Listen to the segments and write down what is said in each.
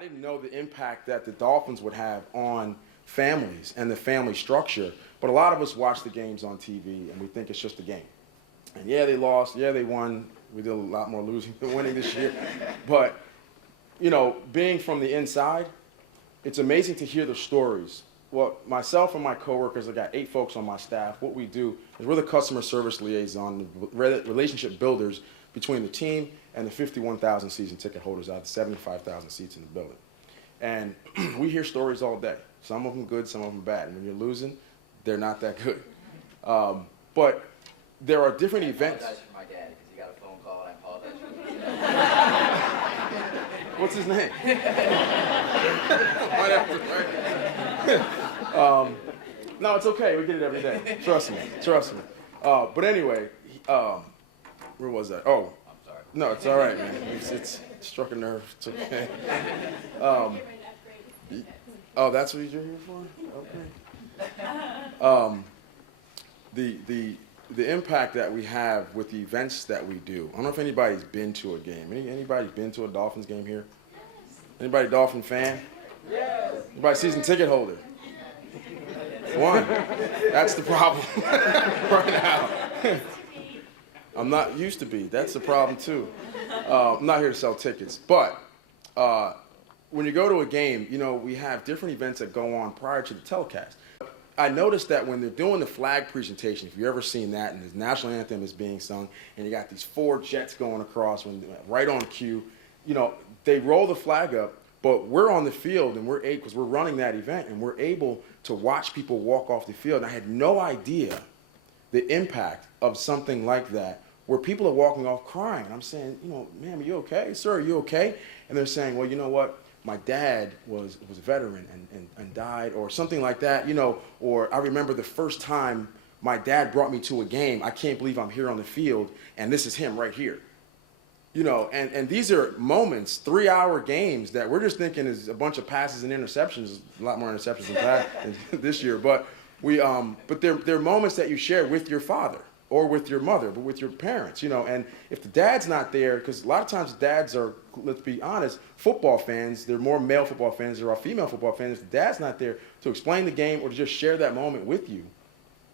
I didn't know the impact that the Dolphins would have on families and the family structure. But a lot of us watch the games on TV and we think it's just a game. And yeah, they lost. Yeah, they won. We did a lot more losing than winning this year. But, you know, being from the inside, it's amazing to hear the stories. Well, myself and my coworkers, I got 8 folks on my staff. What we do is we're the customer service liaison, relationship builders between the team and the 51,000 season ticket holders out of the 75,000 seats in the building. And we hear stories all day. Some of them good, some of them bad. And when you're losing, they're not that good. But there are different events. I apologize for my dad because he got a phone call, and I apologize for my What's his name? No, it's okay. We get it every day. Trust me. Trust me. But anyway, where was that? Oh, I'm sorry. no, it's all right, man. It's struck a nerve. It's okay. Oh, that's what you're here for? Okay. The impact that we have with the events that we do. I don't know if anybody's been to a game. Anybody been to a Dolphins game here? Anybody Dolphin fan? Yes. Anybody season ticket holder? One. That's the problem right now. I'm not used to be. That's the problem too. I'm not here to sell tickets. But when you go to a game, you know, we have different events that go on prior to the telecast. I noticed that when they're doing the flag presentation, if you've ever seen that, and the national anthem is being sung, and you got these 4 jets going across right on cue, you know, they roll the flag up, but we're on the field, and we're able, because we're running that event, and we're able to watch people walk off the field. And I had no idea the impact of something like that, where people are walking off crying. And I'm saying, you know, ma'am, are you okay? Sir, are you okay? And they're saying, well, you know what? My dad was a veteran and died, or something like that, you know, or I remember the first time my dad brought me to a game. I can't believe I'm here on the field, and this is him right here. You know, and these are moments, 3-hour games that we're just thinking is a bunch of passes and interceptions, a lot more interceptions than this year, but they're moments that you share with your father or with your mother, but with your parents, you know. And if the dad's not there, because a lot of times dads are, let's be honest, football fans. They're more male football fans than there are female football fans. If the dad's not there to explain the game or to just share that moment with you,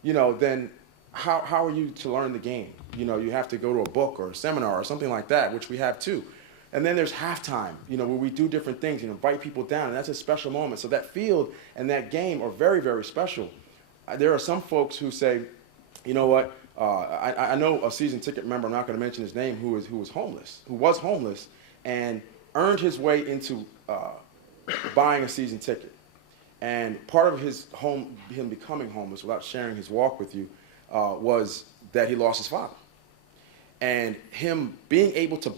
you know, then how are you to learn the game? You know, you have to go to a book or a seminar or something like that, which we have too. And then there's halftime, you know, where we do different things, you know, invite people down, and that's a special moment. So that field and that game are very, very special. There are some folks who say, you know what, I know a season ticket member, I'm not going to mention his name, who was homeless, and earned his way into buying a season ticket. And part of him becoming homeless, without sharing his walk with you, was that he lost his father. And him being able to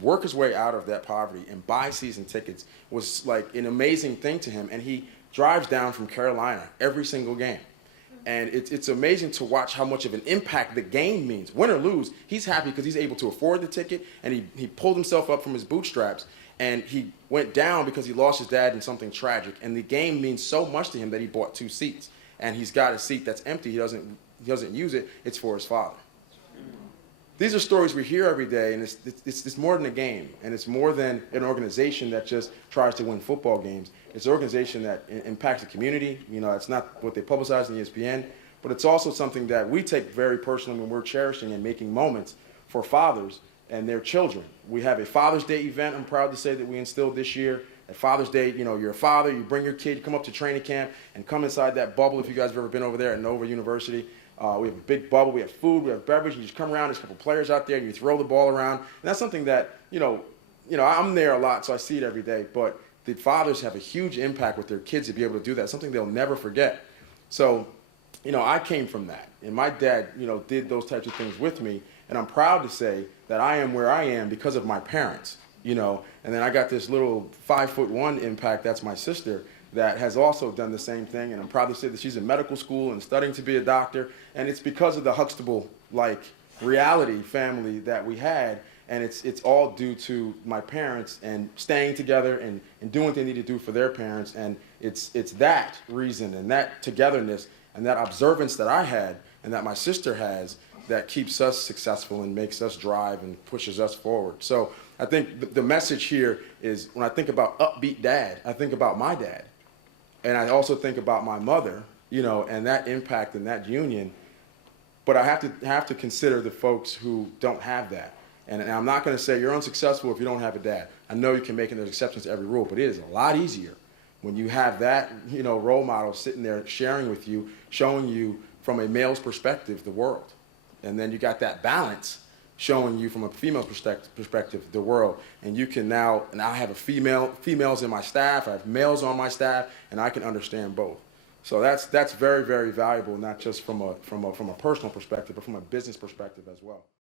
work his way out of that poverty and buy season tickets was like an amazing thing to him. And he drives down from Carolina every single game. And it's amazing to watch how much of an impact the game means. Win or lose, he's happy because he's able to afford the ticket, and he pulled himself up from his bootstraps, and he went down because he lost his dad in something tragic. And the game means so much to him that he bought 2 seats. And he's got a seat that's empty. He doesn't use it. It's for his father. These are stories we hear every day, and it's more than a game, and it's more than an organization that just tries to win football games. It's an organization that impacts the community. You know, it's not what they publicize on ESPN, but it's also something that we take very personally when we're cherishing and making moments for fathers and their children. We have a Father's Day event, I'm proud to say, that we instilled this year. At Father's Day, you know, you're a father, you bring your kid, you come up to training camp and come inside that bubble. If you guys have ever been over there at Nova University, we have a big bubble, we have food, we have beverage, you just come around, there's a couple players out there, and you throw the ball around. And that's something that, you know, I'm there a lot, so I see it every day, but the fathers have a huge impact with their kids to be able to do that, something they'll never forget. So, you know, I came from that, and my dad, you know, did those types of things with me, and I'm proud to say that I am where I am because of my parents, you know. And then I got this little 5'1" impact, that's my sister, that has also done the same thing, and I'm proud to say that she's in medical school and studying to be a doctor, and it's because of the Huxtable-like reality family that we had, and it's all due to my parents and staying together and doing what they need to do for their parents, and it's that reason and that togetherness and that observance that I had and that my sister has that keeps us successful and makes us drive and pushes us forward. So I think the message here is when I think about Upbeat Dad, I think about my dad. And I also think about my mother, and that impact and that union. But I have to consider the folks who don't have that. And I'm not going to say you're unsuccessful if you don't have a dad. I know you can make there's exceptions to every rule, but it is a lot easier when you have that, role model sitting there sharing with you, showing you from a male's perspective the world. And then you got that balance showing you from a female's perspective the world. And you can now have females in my staff, I have males on my staff, and I can understand both. So that's very, very valuable, not just from a personal perspective, but from a business perspective as well.